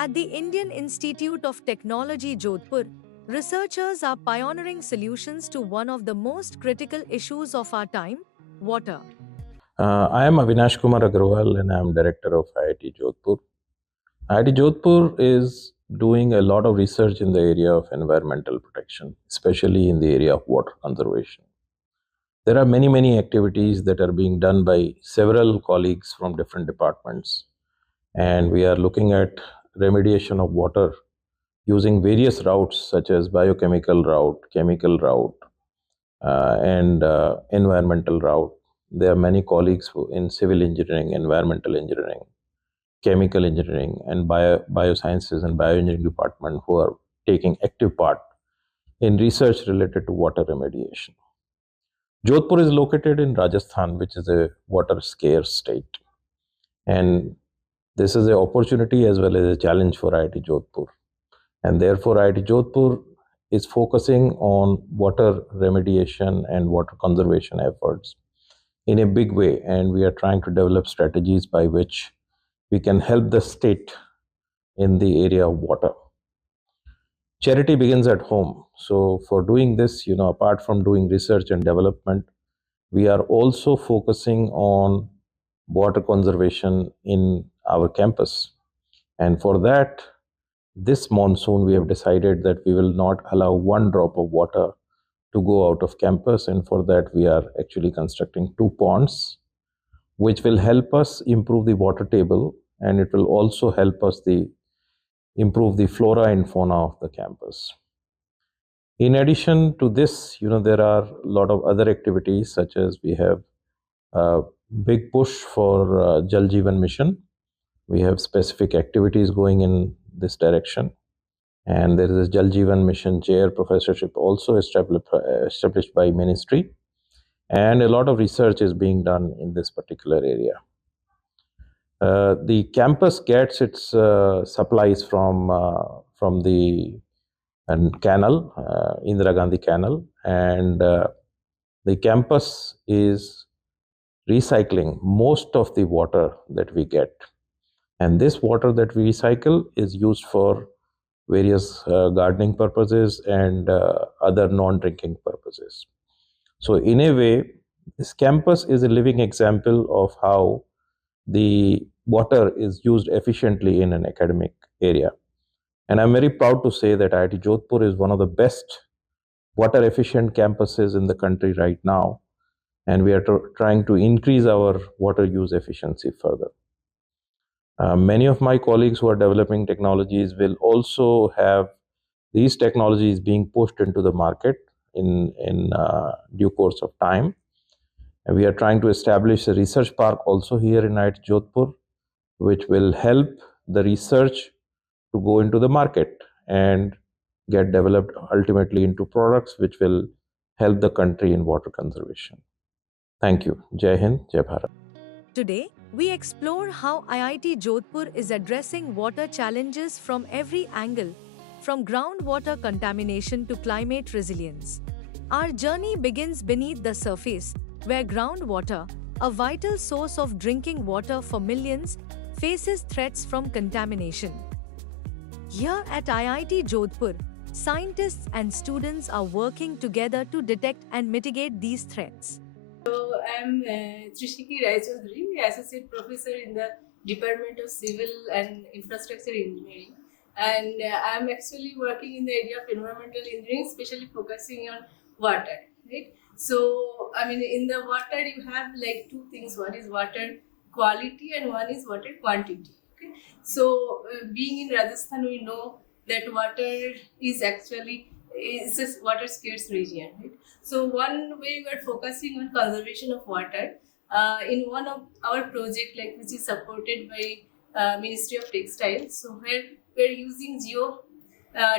At the Indian Institute of Technology Jodhpur, researchers are pioneering solutions to one of the most critical issues of our time: water. I am Avinash Kumar Agrawal and I am Director of IIT Jodhpur. IIT Jodhpur is doing a lot of research in the area of environmental protection, especially in the area of water conservation. There are many activities that are being done by several colleagues from different departments, and we are looking at remediation of water using various routes such as biochemical route, chemical route, and environmental route. There are many colleagues in civil engineering, environmental engineering, chemical engineering, and biosciences and bioengineering department who are taking active part in research related to water remediation. Jodhpur is located in Rajasthan, which is a water scarce state. And this is an opportunity as well as a challenge for IIT Jodhpur. And therefore, IIT Jodhpur is focusing on water remediation and water conservation efforts in a big way. And we are trying to develop strategies by which we can help the state in the area of water. Charity begins at home. So, for doing this, apart from doing research and development, we are also focusing on water conservation in our campus. And for that, this monsoon, we have decided that we will not allow one drop of water to go out of campus. And for that, we are actually constructing 2 ponds, which will help us improve the water table, and it will also help us improve the flora and fauna of the campus. In addition to this, there are a lot of other activities, such as we have a big push for Jal Jeevan Mission. We have specific activities going in this direction. And there is a Jal Jeevan Mission chair professorship also established by ministry. And a lot of research is being done in this particular area. The campus gets its supplies from the canal, Indira Gandhi Canal, and the campus is recycling most of the water that we get. And this water that we recycle is used for various gardening purposes and other non-drinking purposes. So in a way, this campus is a living example of how the water is used efficiently in an academic area. And I'm very proud to say that IIT Jodhpur is one of the best water efficient campuses in the country right now. And we are trying to increase our water use efficiency further. Many of my colleagues who are developing technologies will also have these technologies being pushed into the market in due course of time. And we are trying to establish a research park also here in IIT Jodhpur, which will help the research to go into the market and get developed ultimately into products which will help the country in water conservation. Thank you. Jai Hind, Jai Bharat. Today, we explore how IIT Jodhpur is addressing water challenges from every angle, from groundwater contamination to climate resilience. Our journey begins beneath the surface, where groundwater, a vital source of drinking water for millions, faces threats from contamination. Here at IIT Jodhpur, scientists and students are working together to detect and mitigate these threats. So I'm Trishiki Rai Chaudhary, Associate Professor in the Department of Civil and Infrastructure Engineering. And I'm actually working in the area of environmental engineering, especially focusing on water, right? So, I mean, in the water, you have like two things. One is water quality and one is water quantity. Okay? So, being in Rajasthan, we know that water is actually is a water scarce region, right? So one way we are focusing on conservation of water in one of our project, like which is supported by Ministry of Textiles. So where we are using geo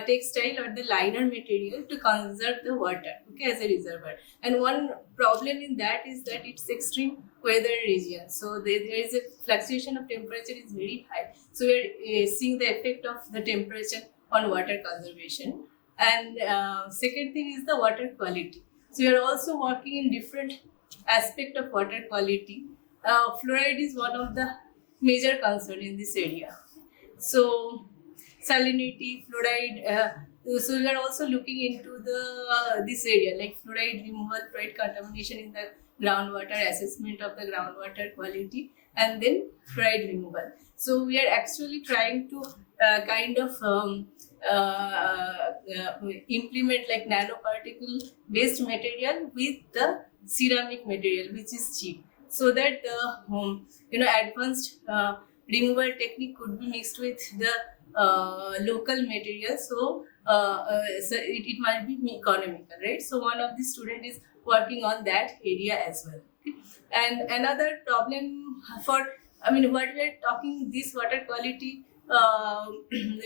textile or the liner material to conserve the water, okay, as a reservoir. And one problem in that is that it's extreme weather region. So there is a fluctuation of temperature is very high. So we are seeing the effect of the temperature on water conservation. And second thing is the water quality. So we are also working in different aspect of water quality. Fluoride is one of the major concern in this area. So salinity, fluoride. So we are also looking into this area like fluoride removal, fluoride contamination in the groundwater, assessment of the groundwater quality, and then fluoride removal. So we are actually trying to kind of implement like nanoparticle based material with the ceramic material, which is cheap, so that the advanced removal technique could be mixed with the local material. So it might be economical, right? So one of the student is working on that area as well. Okay? And another problem for, I mean, what we are talking, this water quality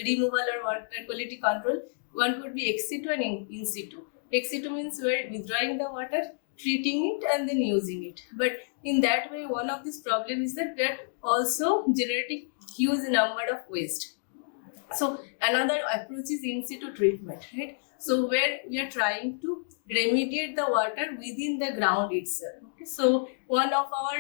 removal or water quality control, one could be ex situ and in situ. Ex situ means we're withdrawing the water, treating it, and then using it. But in that way, one of these problems is that we're also generating huge number of waste. So another approach is in situ treatment, right? So where we are trying to remediate the water within the ground itself. Okay? So one of our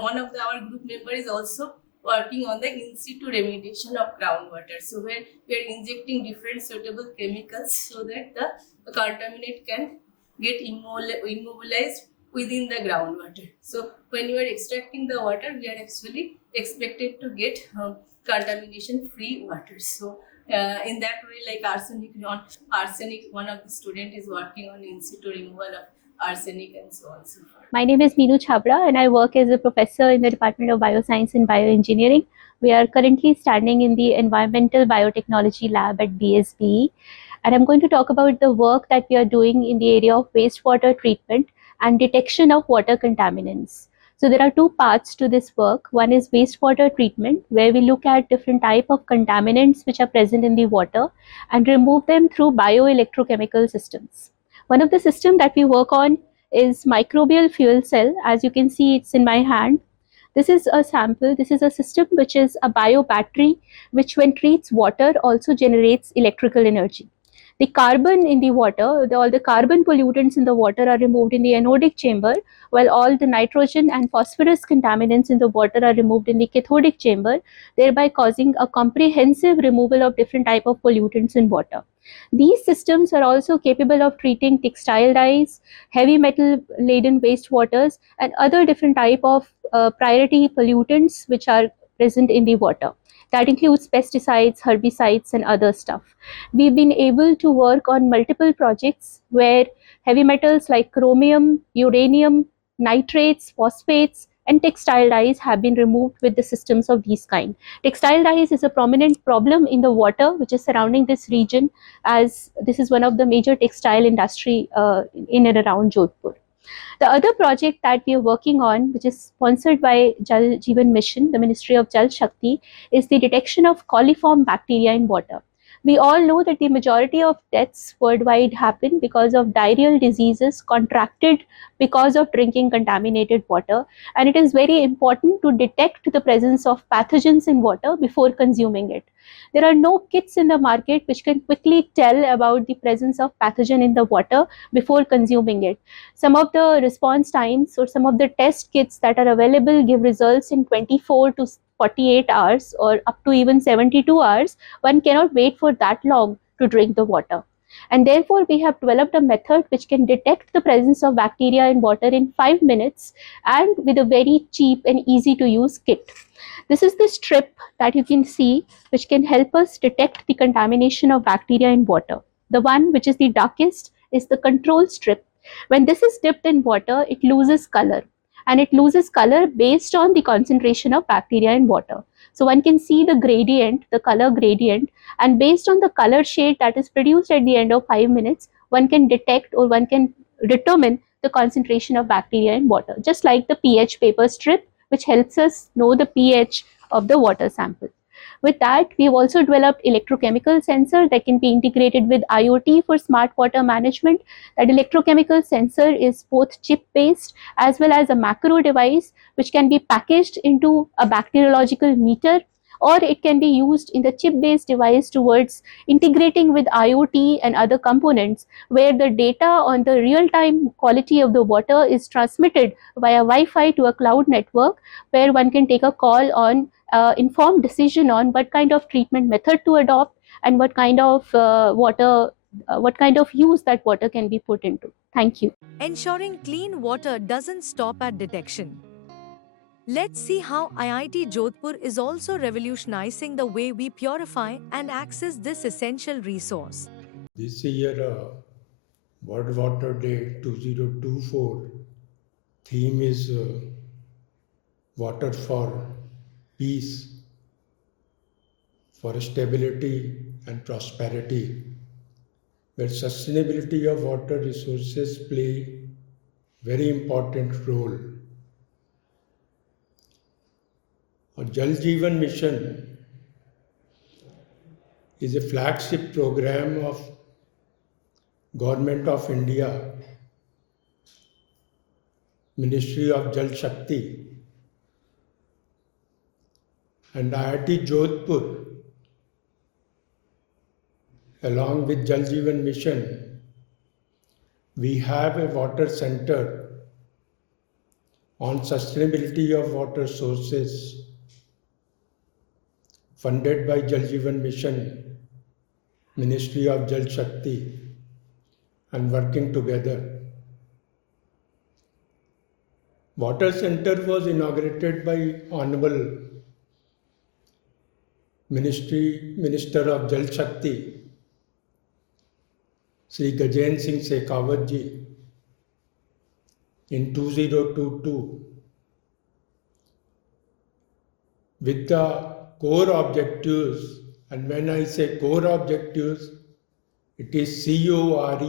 one of our group member is also working on the in situ remediation of groundwater. So where we are injecting different suitable chemicals so that the contaminant can get immobilized within the groundwater. So when you are extracting the water, we are actually expected to get contamination free water. So in that way, like arsenic, one of the student is working on in situ removal of arsenic and so on and so forth. My name is Meenu Chhabra and I work as a professor in the Department of Bioscience and Bioengineering. We are currently standing in the Environmental Biotechnology Lab at BSB, and I'm going to talk about the work that we are doing in the area of wastewater treatment and detection of water contaminants. So there are two parts to this work. One is wastewater treatment, where we look at different type of contaminants which are present in the water and remove them through bioelectrochemical systems. One of the systems that we work on is microbial fuel cell. As you can see, it's in my hand. This is a sample. This is a system which is a bio battery, which when treats water also generates electrical energy. The carbon in the water, all the carbon pollutants in the water are removed in the anodic chamber, while all the nitrogen and phosphorus contaminants in the water are removed in the cathodic chamber, thereby causing a comprehensive removal of different type of pollutants in water. These systems are also capable of treating textile dyes, heavy metal laden wastewaters, and other different type of priority pollutants which are present in the water. That includes pesticides, herbicides, and other stuff. We've been able to work on multiple projects where heavy metals like chromium, uranium, nitrates, phosphates, and textile dyes have been removed with the systems of these kind. Textile dyes is a prominent problem in the water which is surrounding this region, as this is one of the major textile industry in and around Jodhpur. The other project that we are working on, which is sponsored by Jal Jeevan Mission, the Ministry of Jal Shakti, is the detection of coliform bacteria in water. We all know that the majority of deaths worldwide happen because of diarrheal diseases contracted because of drinking contaminated water, and it is very important to detect the presence of pathogens in water before consuming it. There are no kits in the market which can quickly tell about the presence of pathogen in the water before consuming it. Some of the response times or some of the test kits that are available give results in 24 to 48 hours or up to even 72 hours. One cannot wait for that long to drink the water. And therefore, we have developed a method which can detect the presence of bacteria in water in 5 minutes and with a very cheap and easy to use kit. This is the strip that you can see which can help us detect the contamination of bacteria in water. The one which is the darkest is the control strip. When this is dipped in water, it loses color, and it loses color based on the concentration of bacteria in water. So one can see the gradient, the color gradient, and based on the color shade that is produced at the end of 5 minutes, one can detect or one can determine the concentration of bacteria in water, just like the pH paper strip, which helps us know the pH of the water sample. With that, we have also developed electrochemical sensor that can be integrated with IoT for smart water management. That electrochemical sensor is both chip-based as well as a macro device which can be packaged into a bacteriological meter, or it can be used in the chip-based device towards integrating with IoT and other components, where the data on the real-time quality of the water is transmitted via Wi-Fi to a cloud network, where one can take a call on informed decision on what kind of treatment method to adopt and what kind of what kind of use that water can be put into. Thank you. Ensuring clean water doesn't stop at detection. Let's see how IIT Jodhpur is also revolutionizing the way we purify and access this essential resource. This year, World Water Day 2024 theme is Water for Peace, for Stability and Prosperity, where sustainability of water resources play very important role. Our Jal Jeevan Mission is a flagship program of Government of India, Ministry of Jal Shakti, and IIT Jodhpur, along with Jal Jeevan Mission, we have a water center on sustainability of water sources funded by Jal Jeevan Mission, Ministry of Jal Shakti, and working together. Water Center was inaugurated by Honorable Minister of Jal Shakti, Sri Gajen Singh Shekhawat ji, in 2022 with the core objectives, and when I say core objectives, it is CORE,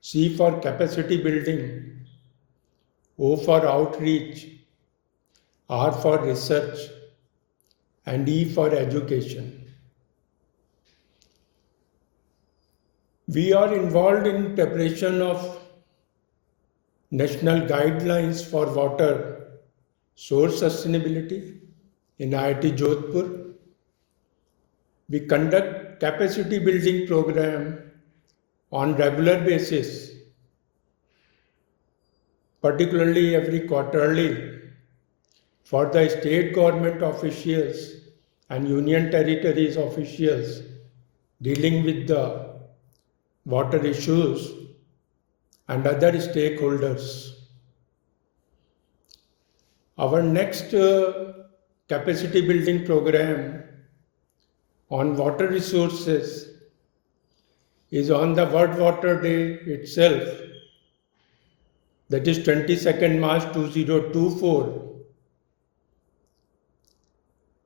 C for capacity building, O for outreach, R for research, and E for education. We are involved in preparation of national guidelines for water source sustainability in IIT Jodhpur. We conduct capacity building program on regular basis, particularly every quarterly, for the state government officials and union territories officials dealing with the water issues and other stakeholders. Our next capacity building program on water resources is on the World Water Day itself, that is 22nd March 2024,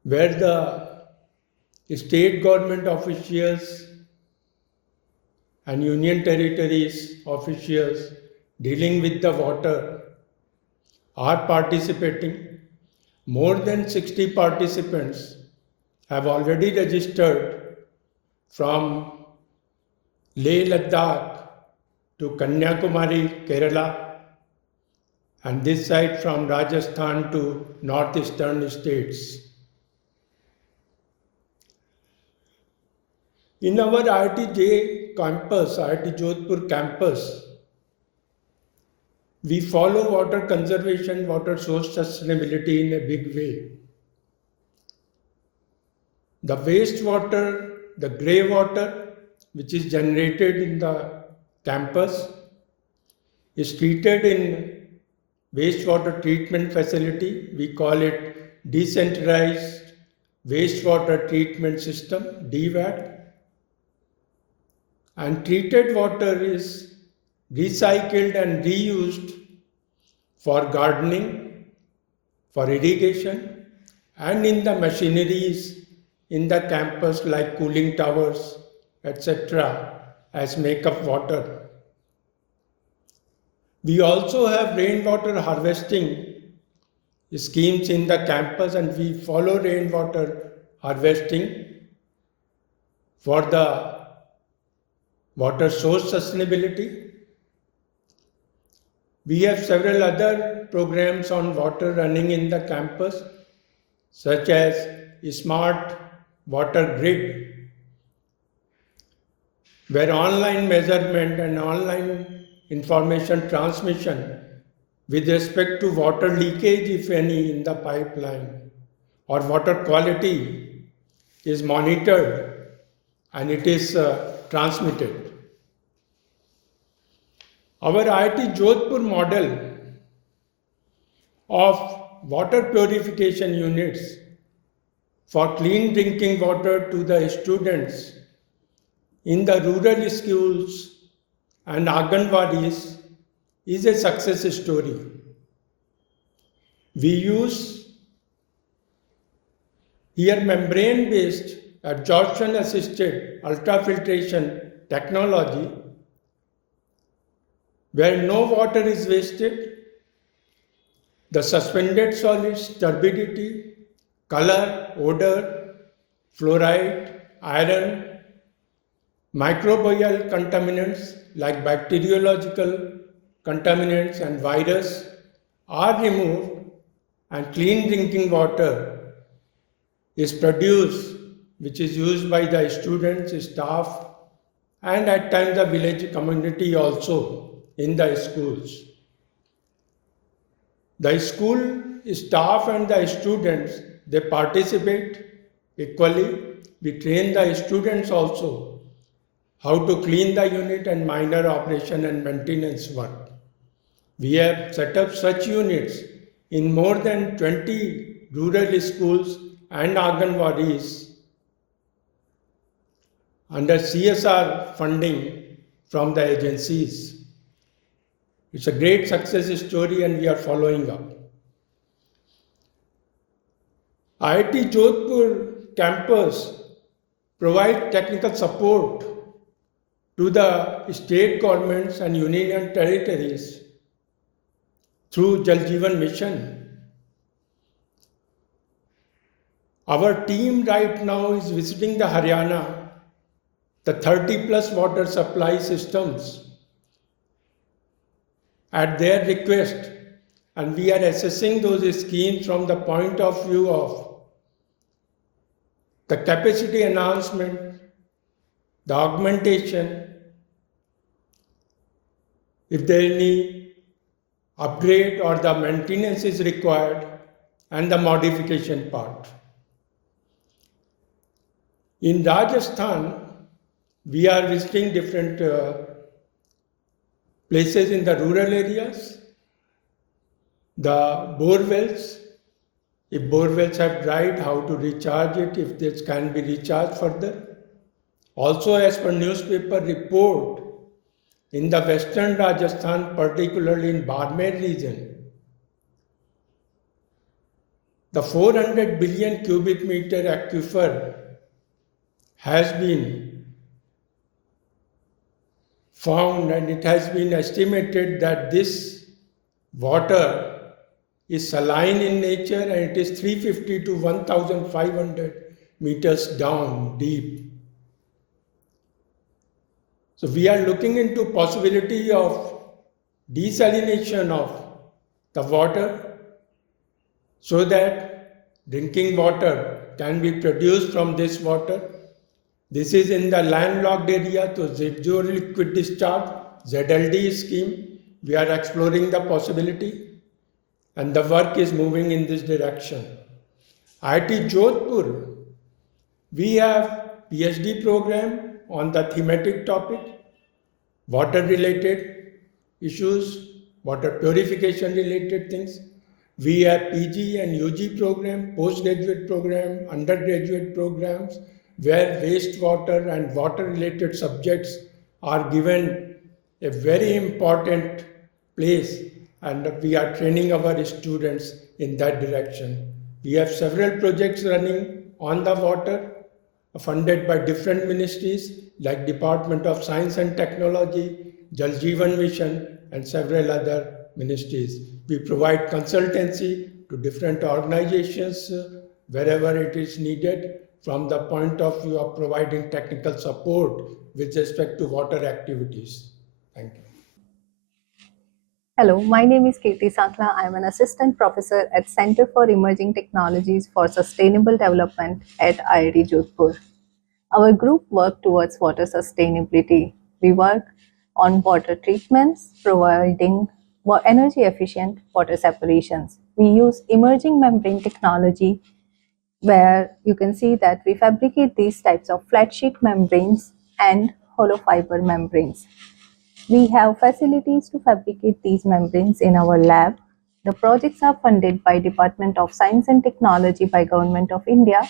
where the state government officials and union territories officials dealing with the water are participating. More than 60 participants have already registered from Leh Ladakh to Kanyakumari, Kerala, and this side from Rajasthan to northeastern states. In our IIT campus, IIT Jodhpur campus, we follow water conservation, water source sustainability in a big way. The wastewater, the grey water, which is generated in the campus, is treated in wastewater treatment facility. We call it decentralized wastewater treatment system, DWAT. And treated water is recycled and reused for gardening, for irrigation, and in the machineries in the campus like cooling towers, etc., as make-up water. We also have rainwater harvesting schemes in the campus, and we follow rainwater harvesting for the water source sustainability. We have several other programs on water running in the campus, such as Smart Water Grid, where online measurement and online information transmission with respect to water leakage, if any, in the pipeline, or water quality is monitored and it is transmitted. Our IIT Jodhpur model of water purification units for clean drinking water to the students in the rural schools and Anganwadis is a success story. We use here membrane-based absorption-assisted ultrafiltration technology where no water is wasted. The suspended solids, turbidity, color, odor, fluoride, iron, microbial contaminants like bacteriological contaminants and virus are removed and clean drinking water is produced, which is used by the students, staff, and at times the village community also in the schools. The school staff and the students, they participate equally. We train the students also how to clean the unit and minor operation and maintenance work. We have set up such units in more than 20 rural schools and Anganwadis under CSR funding from the agencies. It's a great success story and we are following up. IIT Jodhpur campus provide technical support to the state governments and union territories through Jal Jeevan Mission. Our team right now is visiting the Haryana, the 30 plus water supply systems at their request, and we are assessing those schemes from the point of view of the capacity enhancement, the augmentation, if there is any upgrade or the maintenance is required, and the modification part. In Rajasthan, we are visiting different places in the rural areas. The bore wells, if bore wells have dried, how to recharge it, if this can be recharged further. Also, as per newspaper report, in the western Rajasthan, particularly in Barmer region, the 400 billion cubic meter aquifer has been found, and it has been estimated that this water is saline in nature and it is 350 to 1500 meters down deep. So we are looking into possibility of desalination of the water so that drinking water can be produced from this water. This is in the landlocked area, so zero liquid discharge, ZLD scheme. We are exploring the possibility and the work is moving in this direction. IIT Jodhpur, we have PhD program on the thematic topic, water related issues, water purification related things. We have PG and UG program, postgraduate program, undergraduate programs, where wastewater and water related subjects are given a very important place, and we are training our students in that direction. We have several projects running on the water funded by different ministries like Department of Science and Technology, Jal Jeevan Mission, and several other ministries. We provide consultancy to different organizations wherever it is needed from the point of view of providing technical support with respect to water activities. Thank you. Hello, my name is Kirti Sankla. I am an assistant professor at Center for Emerging Technologies for Sustainable Development at IIT Jodhpur. Our group works towards water sustainability. We work on water treatments, providing energy efficient water separations. We use emerging membrane technology where you can see that we fabricate these types of flat sheet membranes and hollow fiber membranes. We have facilities to fabricate these membranes in our lab. The projects are funded by Department of Science and Technology by Government of India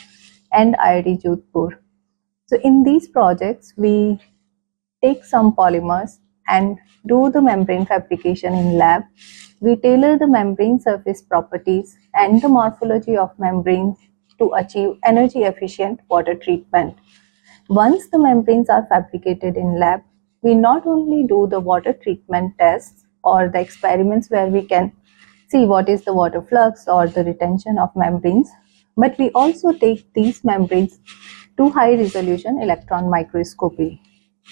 and IIT Jodhpur. So in these projects, we take some polymers and do the membrane fabrication in lab. We tailor the membrane surface properties and the morphology of membranes to achieve energy efficient water treatment. Once the membranes are fabricated in lab, we not only do the water treatment tests or the experiments where we can see what is the water flux or the retention of membranes, but we also take these membranes to high resolution electron microscopy.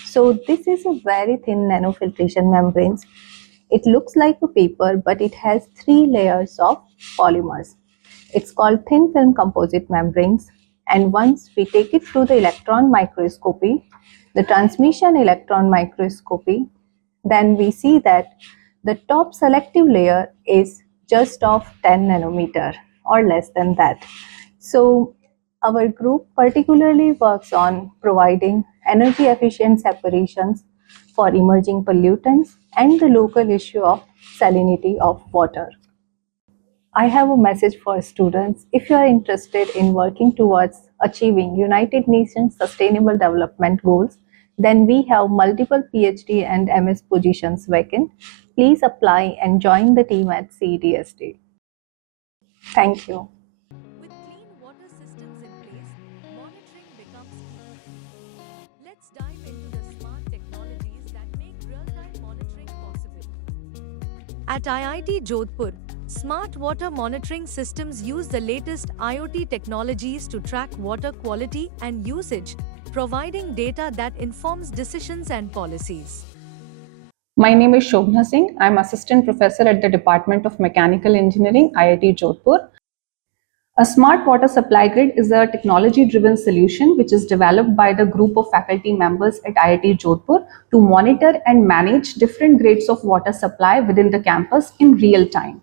So this is a very thin nanofiltration membranes. It looks like a paper, but it has 3 layers of polymers. It's called thin film composite membranes. And once we take it to the electron microscopy, the transmission electron microscopy, then we see that the top selective layer is just of 10 nanometer or less than that. So our group particularly works on providing energy efficient separations for emerging pollutants and the local issue of salinity of water. I have a message for students. If you are interested in working towards achieving United Nations Sustainable Development Goals, then we have multiple PhD and MS positions vacant. Please apply and join the team at CETSD. Thank you. With clean water systems in place, monitoring becomes key. Let's dive into the smart technologies that make real-time monitoring possible. At IIT Jodhpur, smart water monitoring systems use the latest IoT technologies to track water quality and usage, providing data that informs decisions and policies. My name is Shobhna Singh. I'm assistant professor at the Department of Mechanical Engineering, IIT Jodhpur. A smart water supply grid is a technology-driven solution which is developed by the group of faculty members at IIT Jodhpur to monitor and manage different grades of water supply within the campus in real time.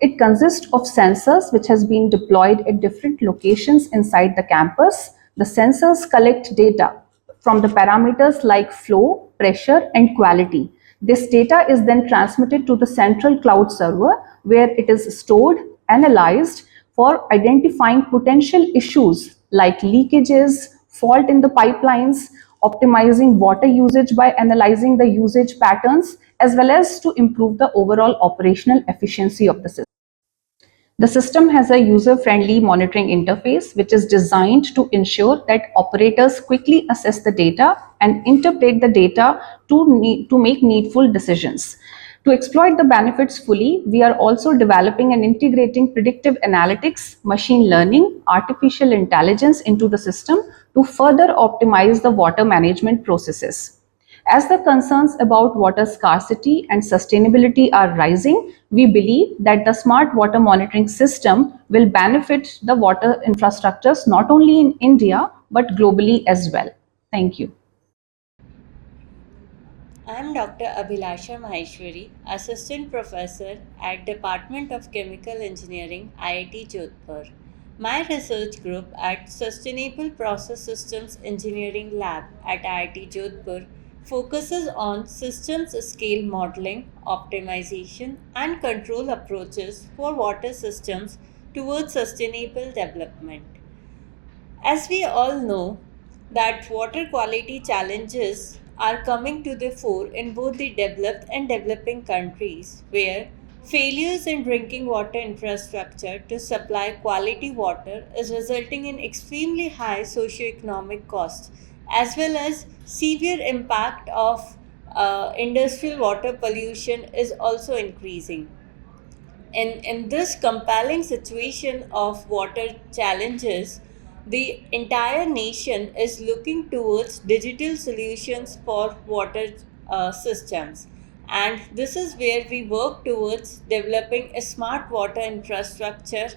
It consists of sensors which has been deployed at different locations inside the campus. The sensors collect data from the parameters like flow, pressure, and quality. This data is then transmitted to the central cloud server where it is stored, analyzed for identifying potential issues like leakages, fault in the pipelines, optimizing water usage by analyzing the usage patterns, as well as to improve the overall operational efficiency of the system. The system has a user-friendly monitoring interface which is designed to ensure that operators quickly assess the data and interpret the data to make needful decisions. To exploit the benefits fully, we are also developing and integrating predictive analytics, machine learning, artificial intelligence into the system to further optimize the water management processes. As the concerns about water scarcity and sustainability are rising, we believe that the smart water monitoring system will benefit the water infrastructures not only in India but globally as well. Thank you. I am Dr. Abhilasha Maheshwari, Assistant Professor at Department of Chemical Engineering, IIT Jodhpur. My research group at Sustainable Process Systems Engineering Lab at IIT Jodhpur focuses on systems scale modeling, optimization, and control approaches for water systems towards sustainable development. As we all know, that water quality challenges are coming to the fore in both the developed and developing countries, where failures in drinking water infrastructure to supply quality water is resulting in extremely high socioeconomic costs, as well as severe impact of industrial water pollution is also increasing. In this compelling situation of water challenges, the entire nation is looking towards digital solutions for water systems. And this is where we work towards developing a smart water infrastructure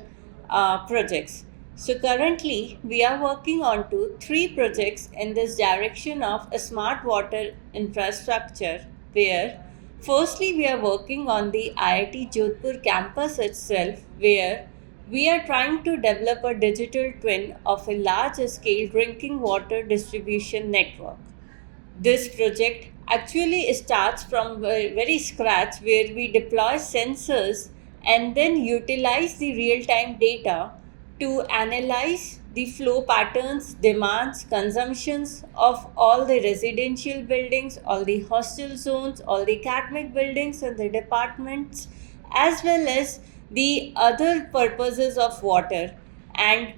projects. So currently, we are working on to 3 projects in this direction of a smart water infrastructure where firstly, we are working on the IIT Jodhpur campus itself, where we are trying to develop a digital twin of a large-scale drinking water distribution network. This project actually starts from very scratch, where we deploy sensors and then utilize the real-time data to analyze the flow patterns, demands, consumptions of all the residential buildings, all the hostel zones, all the academic buildings and the departments, as well as the other purposes of water. And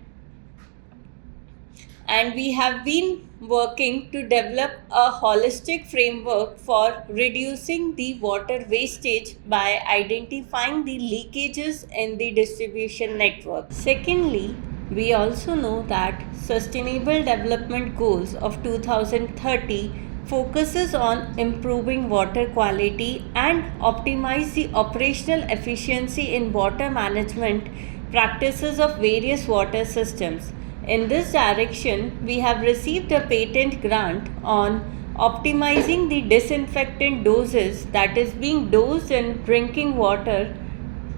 and we have been working to develop a holistic framework for reducing the water wastage by identifying the leakages in the distribution network. Secondly, we also know that Sustainable Development Goals of 2030 focuses on improving water quality and optimize the operational efficiency in water management practices of various water systems. In this direction, we have received a patent grant on optimizing the disinfectant doses that is being dosed in drinking water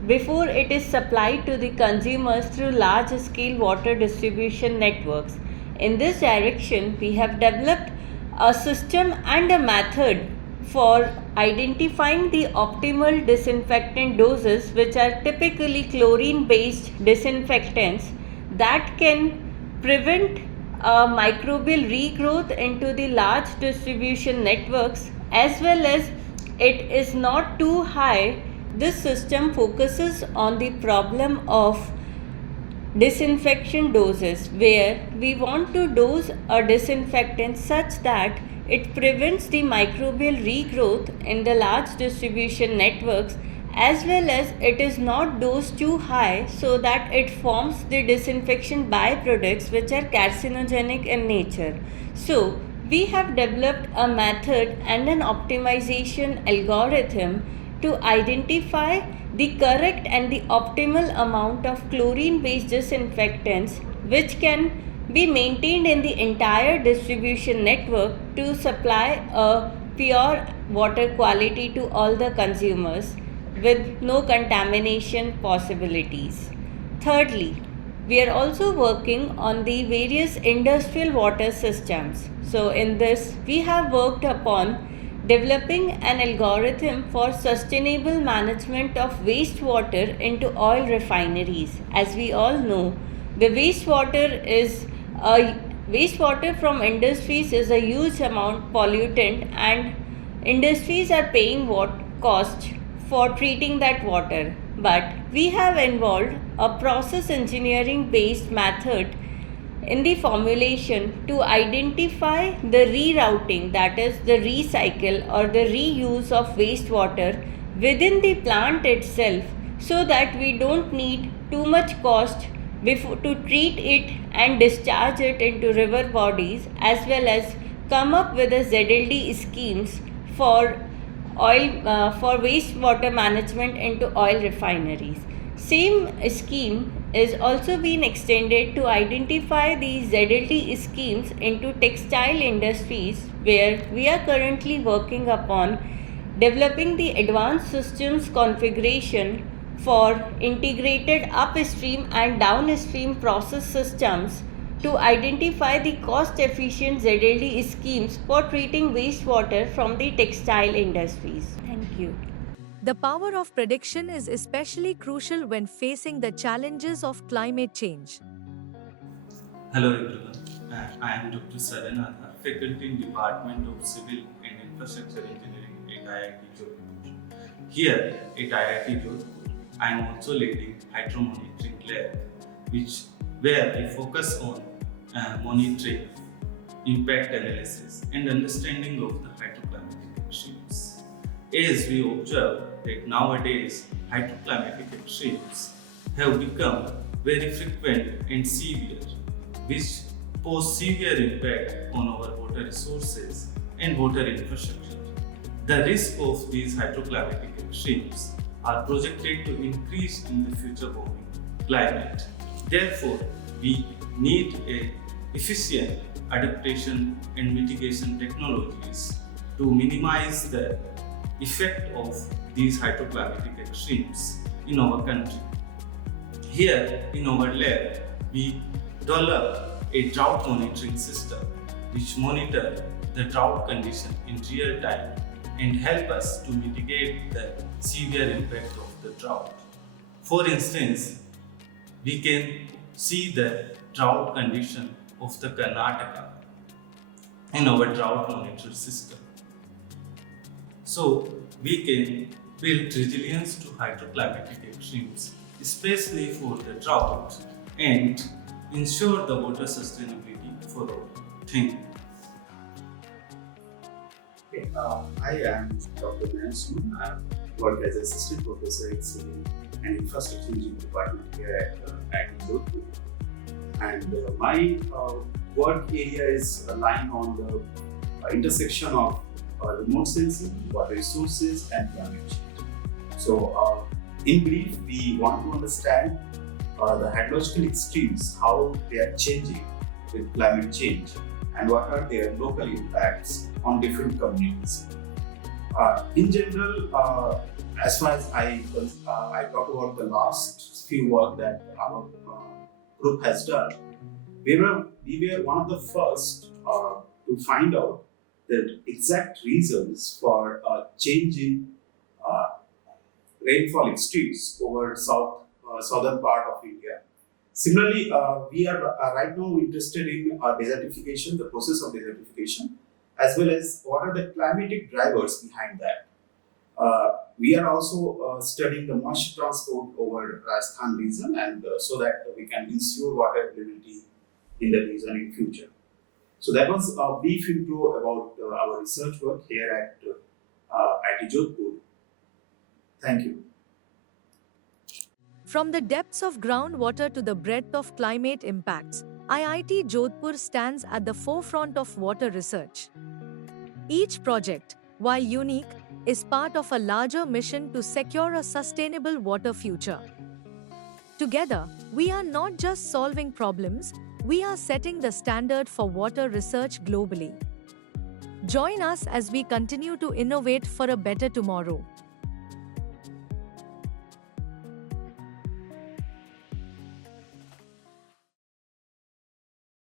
before it is supplied to the consumers through large scale water distribution networks. In this direction, we have developed a system and a method for identifying the optimal disinfectant doses, which are typically chlorine based disinfectants that can prevent microbial regrowth into the large distribution networks, as well as it is not too high. This system focuses on the problem of disinfection doses, where we want to dose a disinfectant such that it prevents the microbial regrowth in the large distribution networks, as well as it is not dosed too high so that it forms the disinfection byproducts which are carcinogenic in nature. So we have developed a method and an optimization algorithm to identify the correct and the optimal amount of chlorine based disinfectants which can be maintained in the entire distribution network to supply a pure water quality to all the consumers with no contamination possibilities. Thirdly, we are also working on the various industrial water systems. So in this, we have worked upon developing an algorithm for sustainable management of wastewater into oil refineries. As we all know, the wastewater from industries is a huge amount pollutant, and industries are paying what cost for treating that water. But we have involved a process engineering based method in the formulation to identify the rerouting, that is the recycle or the reuse of wastewater within the plant itself, so that we don't need too much cost before to treat it and discharge it into river bodies, as well as come up with a ZLD schemes for for wastewater management into oil refineries. Same scheme is also being extended to identify these ZLT schemes into textile industries, where we are currently working upon developing the advanced systems configuration for integrated upstream and downstream process systems to identify the cost efficient ZLD schemes for treating wastewater from the textile industries. Thank you. The power of prediction is especially crucial when facing the challenges of climate change. Hello everyone, I am Dr. Saranatha, faculty in Department of Civil and Infrastructure Engineering at IIT Jodhpur. Here at IIT Jodhpur, I am also leading hydro monitoring lab, where I focus on monitoring, impact analysis, and understanding of the hydroclimatic extremes. As we observe that nowadays hydroclimatic extremes have become very frequent and severe, which pose severe impact on our water resources and water infrastructure. The risk of these hydroclimatic extremes are projected to increase in the future warming climate. Therefore, we need efficient adaptation and mitigation technologies to minimize the effect of these hydroclimatic extremes in our country. Here in our lab, we develop a drought monitoring system which monitor the drought condition in real time and help us to mitigate the severe impact of the drought. For instance, we can see the drought condition of the Karnataka in our drought monitor system. So we can build resilience to hydroclimatic extremes, especially for the drought, and ensure the water sustainability for all. Thank you. Okay, I am Dr. Mansoor. I work as assistant professor in civil and infrastructure engineering department here at IIT Jodhpur. And my work area is lying on the intersection of remote sensing, water resources, and climate change. So, in brief, we want to understand the hydrological extremes, how they are changing with climate change, and what are their local impacts on different communities. In general, as far as I talk about the last few work that our group has done, we were one of the first to find out the exact reasons for changing rainfall extremes over southern part of India. Similarly, we are right now interested in desertification, the process of desertification, as well as what are the climatic drivers behind that. We are also studying the moisture transport over Rajasthan region, and so that we can ensure water availability in the region in future. So that was a brief intro about our research work here at IIT Jodhpur. Thank you. From the depths of groundwater to the breadth of climate impacts, IIT Jodhpur stands at the forefront of water research. Each project, while unique, is part of a larger mission to secure a sustainable water future. Together, we are not just solving problems, we are setting the standard for water research globally. Join us as we continue to innovate for a better tomorrow.